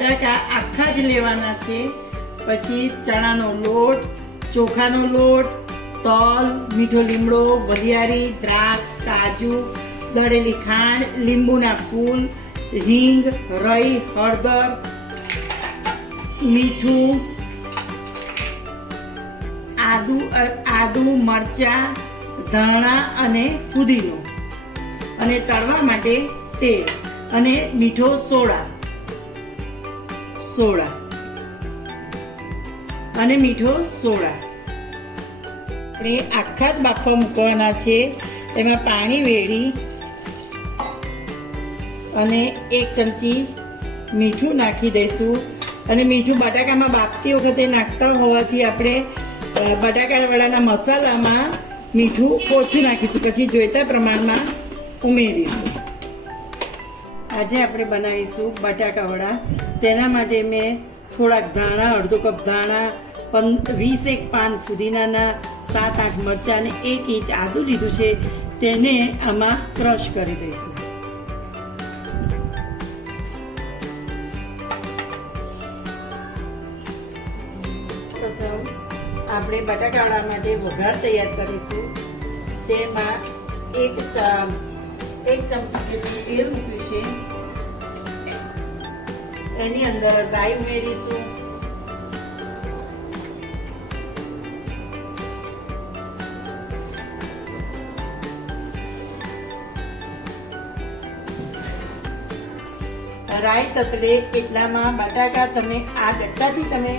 બટાકા આખા જ લેવાના છે. પછી ચણાનો લોટ, ચોખાનો લોટ, તલ, મીઠો લીમડો, વરિયાળી, દ્રાક્ષ, કાજુ, દળેલી ખાંડ, લીંબુના ફૂલ, હિંગ, રઈ, હળદર, મીઠું, આદુ આદુ, મરચા, ધાણા અને ફુદીનો. અને તળવા માટે તેલ અને મીઠો સોડા. સોડા અને મીઠો સોડા. આપણે આખા જ બાફવા મૂકવાના છે. એમાં પાણી વેળી અને એક ચમચી મીઠું નાખી દઈશું. અને મીઠું બટાકામાં બાફતી વખતે નાખતા હોવાથી આપણે બટાકાવાળાના મસાલામાં મીઠું ઓછું નાખીશું. પછી જોઈતા પ્રમાણમાં ઉમેરીશું. આજે આપણે બનાવીશું બટાકાવડા. તેના માટે મેં થોડાક ધાણા, અડધો કપ ધાણા વીસ એક પાન ફુદીનાના સાત, આઠ મરચાં અને એક ઇંચ આદું લીધું છે. તેને આમાં ક્રશ કરી દઈશું. આપણે બટાકાવડા માટે વઘાર તૈયાર કરીશું. તેમાં એક એક ચમચી જેટલું તેલ મૂક્યું છે. એની અંદર રાઈ ઉમેરીશું. રાઈ તતડે એટલામાં બટાકા તમે આ ડટ્ટાથી તમે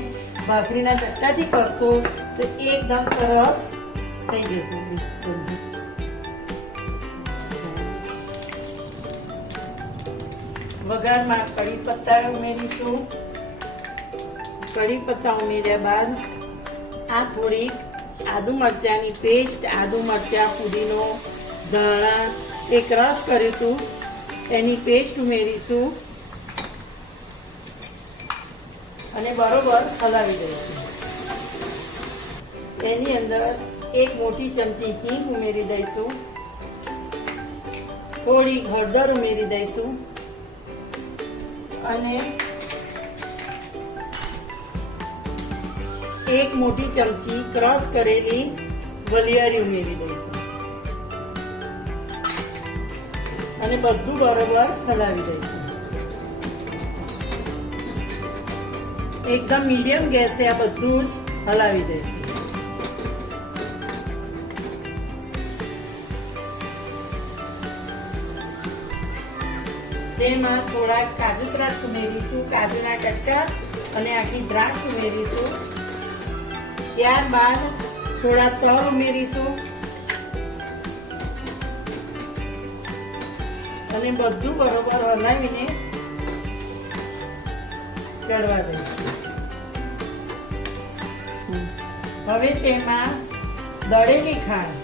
ભાખરીના ડટ્ટાથી કરશો તો એકદમ સરસ થઈ જશે. વઘારમાં કઢી પત્તા ઉમેરીશું. કઢી પત્તા ઉમેર્યા બાદ આ થોડીક આદુ મરચાંની પેસ્ટ આદુ મરચાં પુદીનો ધાણા એ ક્રશ કરીશું એની પેસ્ટ ઉમેરીશું. અને બરોબર હલાવી દઈશું. એની અંદર એક મોટી ચમચી હિંગ ઉમેરી દઈશું. થોડી હળદર ઉમેરી દઈશું. અને એક મોટી ચમચી ક્રશ કરેલી વલિયારી ઉમેરી દઈશું. અને બધું બરોબર હલાવી દઈશું. એકદમ મીડિયમ ગેસે આ બધું જ હલાવી દઈશું. તેમાં થોડાક કાજુ દ્રાક્ષ ઉમેરીશું, કાજુના કટકા અને આખી દ્રાક્ષ ઉમેરીશું. ત્યારબાદ થોડા તલ ઉમેરીશું. અને બધું બરોબર હલાવીને ચડવા દઈશું. હવે તેમાં દળેલી ખાંડ,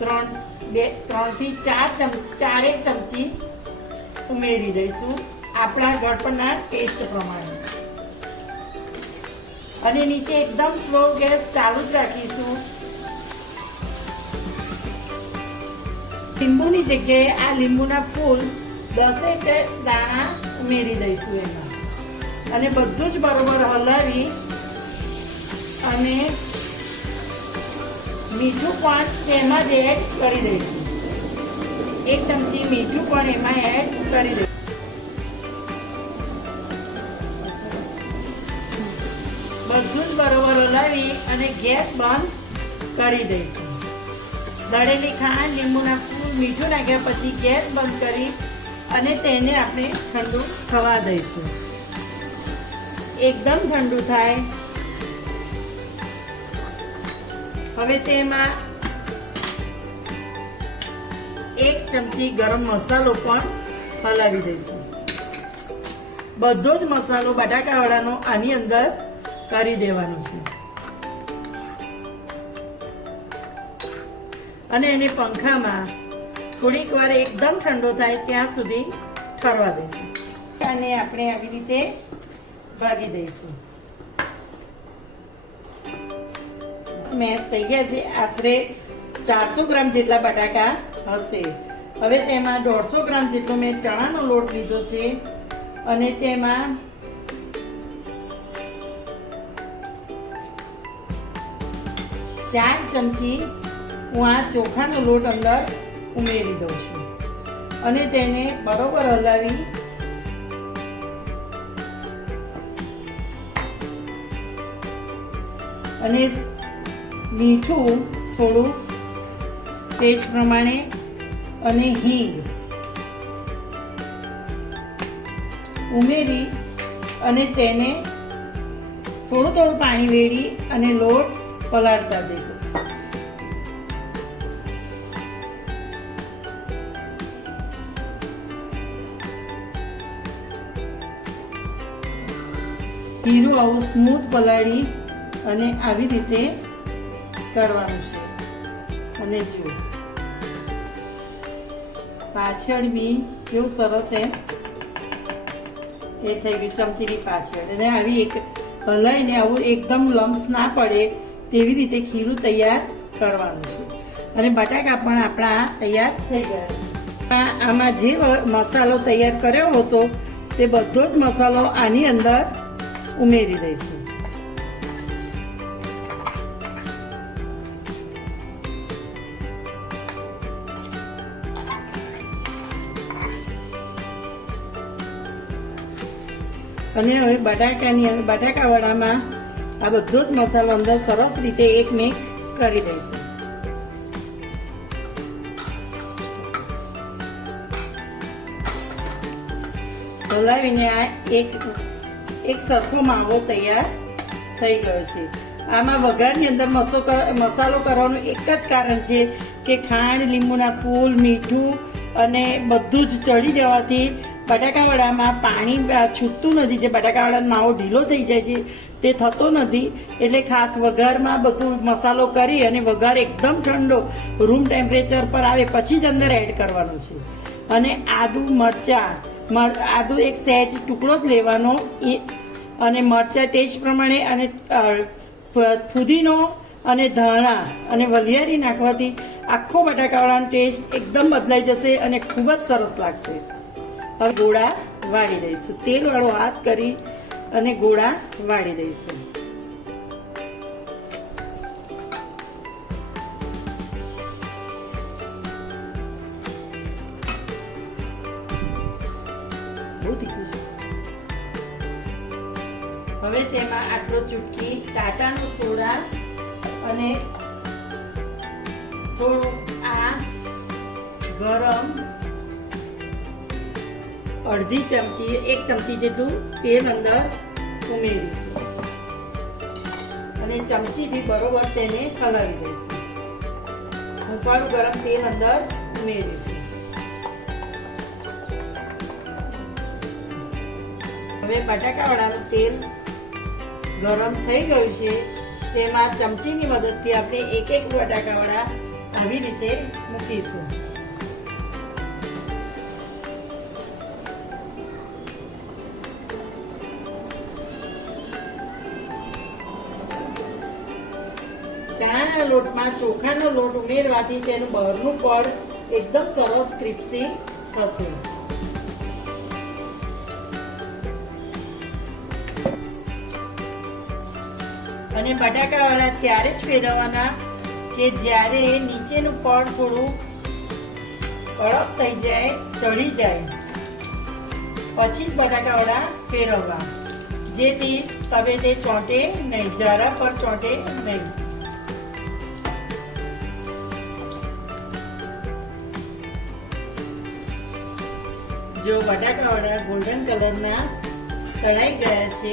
ત્રણ બે ત્રણથી ચાર ચમ ચારેક ચમચી ઉમેરી દઈશું આપણા ગળપણના ટેસ્ટ પ્રમાણે. અને નીચે એકદમ સ્લો ગેસ ચાલુ જ રાખીશું. લીંબુની જગ્યાએ આ લીંબુના ફૂલ દસેક દાણા ઉમેરી દઈશું એમાં. અને બધું જ બરોબર હલાવી અને મીઠું પણ તેમાં જ એડ કરી દઈશું. એક ચમચી મીઠું પણ એમાં એડ કરી દઈશું. બધું જ બરોબર હલાવી અને ગેસ બંધ કરી દઈશું. દળેલી ખાંડ લીંબુના ફૂલ મીઠું નાખ્યા પછી ગેસ બંધ કરી અને તેને આપણે ઠંડુ થવા દઈશું. એકદમ ઠંડુ થાય. હવે તેમાં એક ચમચી ગરમ મસાલો પણ હલાવી દઈશું. બધો જ મસાલો બટાકાવાળાનો આની અંદર કરી દેવાનો છે. અને એને પંખામાં થોડીક વાર એકદમ ઠંડો થાય ત્યાં સુધી ઠરવા દઈશું. અને આપણે આવી રીતે ભાગી દઈશું. સ્મેશ થઈ ગયા છે. આશરે ચારસો ગ્રામ જેટલા બટાકા હશે. હવે તેમાં દોઢસો ગ્રામ જેટલો મેં ચણાનો લોટ લીધો છે અને તેમાં ચાર ચમચી હું આ ચોખાનો લોટ અંદર ઉમેરી દઉં છું. અને તેને બરોબર હલાવી અને મીઠું થોડું ટેસ્ટ પ્રમાણે અને હિંગ ઉમેરી અને તેને થોડું થોડું પાણી વેડી અને લોટ પલાળતા જઈશું. હીરું આવું સ્મૂથ પલાળી અને આવી રીતે કરવાનું છે. અને જુઓ. પાછળ બી કેવું સરસ છે. એ થઈ ગયું ચમચીની પાછળ. અને આવી એક હલાઈને આવું એકદમ લમ્સ ના પડે તેવી રીતે ખીરું તૈયાર કરવાનું છે. અને બટાકા પણ આપણા તૈયાર થઈ ગયા આમાં જે મસાલો તૈયાર કર્યો હતો, તે બધો જ મસાલો આની અંદર ઉમેરી દઈશું. અને હવે બટાકાની અંદર બટાકા વડામાં આ બધો જ મસાલો અંદર સરસ રીતે એક મેં કરી દઈશું. હલાવીને આ એક એક સરખો માવો તૈયાર થઈ ગયો છે. આમાં વઘારની અંદર મસો મસાલો કરવાનું એક જ કારણ છે કે ખાંડ, લીંબુના ફૂલ, મીઠું અને બધું જ ચડી જવાથી બટાકાવડામાં પાણી છૂટતું નથી. જે બટાકાવડાનો માવો ઢીલો થઈ જાય છે, તે થતો નથી. એટલે ખાસ વઘારમાં બધું મસાલો કરી અને વઘાર એકદમ ઠંડો રૂમ ટેમ્પરેચર પર આવે, પછી જ અંદર એડ કરવાનો છે. અને આદુ મરચાં, મર- આદુ એક સહેજ ટુકડો જ લેવાનો. એ, અને મરચાં ટેસ્ટ પ્રમાણે અને ફુદીનો અને ધાણા અને વલિયારી નાખવાથી આખો બટાકાવાળાનો ટેસ્ટ એકદમ બદલાઈ જશે અને ખૂબ જ સરસ લાગશે. હવે ગોળા વાળી દઈશું. તેલવાળો હાથ કરી અને ગોળા વાળી દઈશું. હવે તેમાં આટલો ચૂટકી ટાટાનો સોડા અને થોડું આ ગરમ અડધી ચમચી, એક ચમચી જેટલું તેલ અંદર ઉમેરીશું. અને ચમચીથી બરોબર તેને હલાવી દઈશું. હુંફાળું ગરમ તેલ અંદર ઉમેરીશું. હવે બટાકાવાળાનું તેલ ગરમ થઈ ગયું છે, તેમાં ચમચીની મદદથી આપણે એક એક બટાકાવાળા આવી રીતે મૂકીશું. ચણાના લોટમાં ચોખાનો લોટ ઉમેરવાથી તેનું બહારનું પડ એકદમ સરસ ક્રિપ્સી થશે. અને બટાકાવાળા ત્યારે જ ફેરવવાના કે જ્યારે નીચેનું પડ થોડું કડક થઈ જાય ચડી જાય. પછી જ બટાકાવાળા ફેરવવા. જેથી તમે તે ચોંટે નહીં જરા પર ચોંટે નહીં. જો બટાકાવાળા ગોલ્ડન કલરના તળાઈ ગયા છે,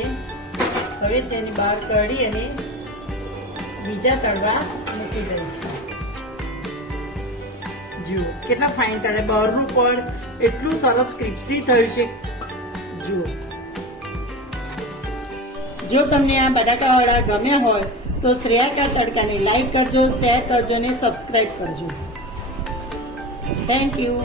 હવે તેની બહાર કાઢી અને બીજા તળવા મૂકી દઈશું. જુઓ, કેટલા ફાઇન તળે. બહારનું પણ એટલું સરસ ક્રિપ્સી થયું છે. જુઓ. જો તમને આ બટાકાવાળા ગમ્યા હોય, તો શ્રેયાકા તડકાને લાઈક કરજો શેર કરજો અને સબસ્ક્રાઈબ કરજો. Thank you